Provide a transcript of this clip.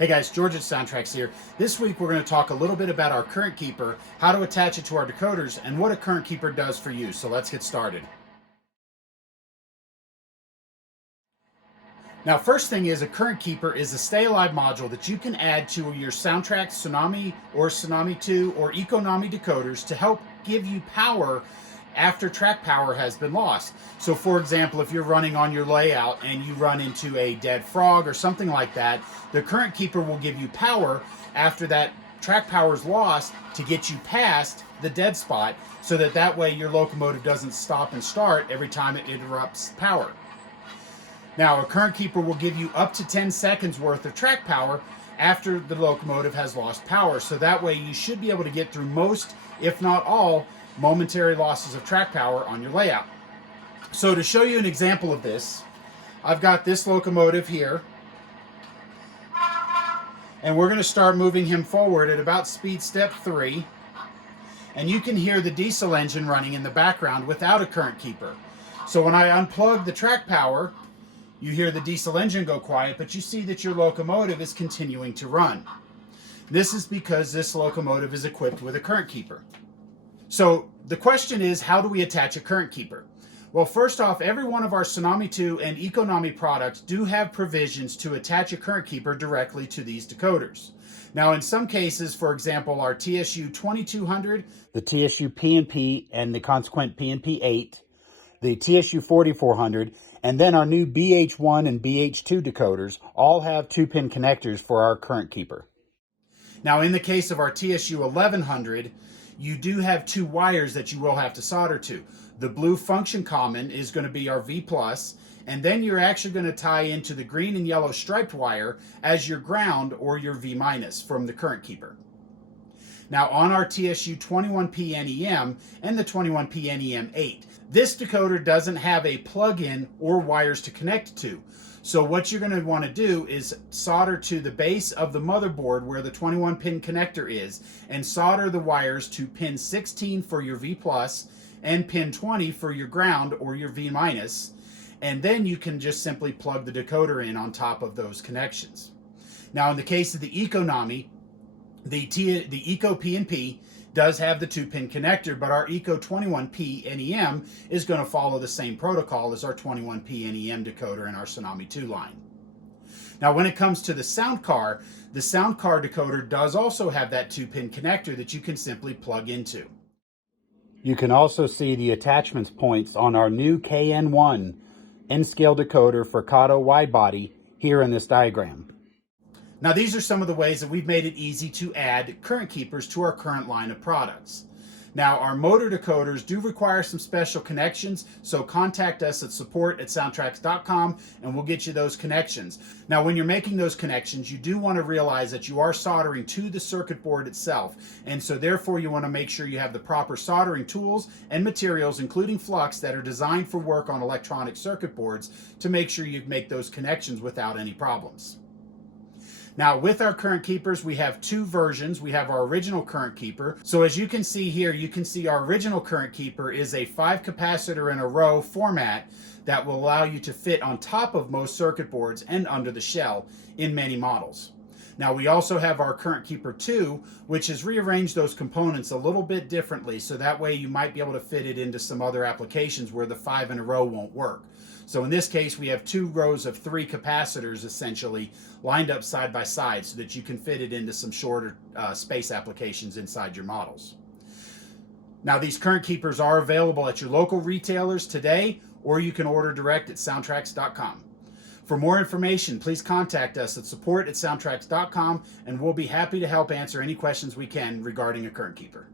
Hey guys, George at SoundTraxx here. This week we're going to talk a little bit about our CurrentKeeper, how to attach it to our decoders, and what a CurrentKeeper does for you. So let's get started. Now, first thing is, a CurrentKeeper is a stay alive module that you can add to your SoundTraxx Econami or Econami II or Econami decoders to help give you power after track power has been lost. So for example, if you're running on your layout and you run into a dead frog or something like that, the CurrentKeeper will give you power after that track power is lost to get you past the dead spot, so that way your locomotive doesn't stop and start every time it interrupts power. Now, a CurrentKeeper will give you up to 10 seconds worth of track power after the locomotive has lost power, so that way you should be able to get through most, if not all, momentary losses of track power on your layout. So to show you an example of this, I've got this locomotive here, and we're going to start moving him forward at about speed step 3, and you can hear the diesel engine running in the background without a CurrentKeeper. So when I unplug the track power, you hear the diesel engine go quiet, but you see that your locomotive is continuing to run. This is because this locomotive is equipped with a CurrentKeeper. So the question is, how do we attach a CurrentKeeper? Well, first off, every one of our Econami II and Econami products do have provisions to attach a CurrentKeeper directly to these decoders. Now, in some cases, for example, our TSU 2200, the TSU P&P and the consequent P&P8, the TSU 4400, and then our new BH1 and BH2 decoders all have 2-pin connectors for our CurrentKeeper. Now, in the case of our TSU 1100, you do have 2 wires that you will have to solder to. The blue function common is going to be our V+, and then you're actually going to tie into the green and yellow striped wire as your ground or your V- from the CurrentKeeper. Now, on our TSU 21P NEM and the 21P NEM8, this decoder doesn't have a plug-in or wires to connect to. So what you're going to want to do is solder to the base of the motherboard where the 21-pin connector is, and solder the wires to pin 16 for your V+ and pin 20 for your ground or your V-, and then you can just simply plug the decoder in on top of those connections. Now, in the case of the Econami, the Eco P&P does have the 2-pin connector, but our Eco 21P NEM is going to follow the same protocol as our 21P NEM decoder in our Econami II line. Now, when it comes to the SoundCar decoder does also have that 2-pin connector that you can simply plug into. You can also see the attachments points on our new KN1 N-scale decoder for Kato widebody here in this diagram. Now, these are some of the ways that we've made it easy to add CurrentKeepers to our current line of products. Now, our motor decoders do require some special connections, so contact us at support@soundtraxx.com and we'll get you those connections. Now, when you're making those connections, you do want to realize that you are soldering to the circuit board itself, and so therefore you want to make sure you have the proper soldering tools and materials, including flux, that are designed for work on electronic circuit boards to make sure you make those connections without any problems. Now, with our CurrentKeepers, we have 2 versions. We have our original CurrentKeeper. So as you can see here, you can see our original CurrentKeeper is a 5 capacitor in a row format that will allow you to fit on top of most circuit boards and under the shell in many models. Now, we also have our CurrentKeeper II, which has rearranged those components a little bit differently, so that way you might be able to fit it into some other applications where the 5 in a row won't work. So in this case, we have 2 rows of 3 capacitors essentially lined up side by side so that you can fit it into some shorter space applications inside your models. Now, these CurrentKeepers are available at your local retailers today, or you can order direct at SoundTraxx.com. For more information, please contact us at support@soundtraxx.com, and we'll be happy to help answer any questions we can regarding a CurrentKeeper.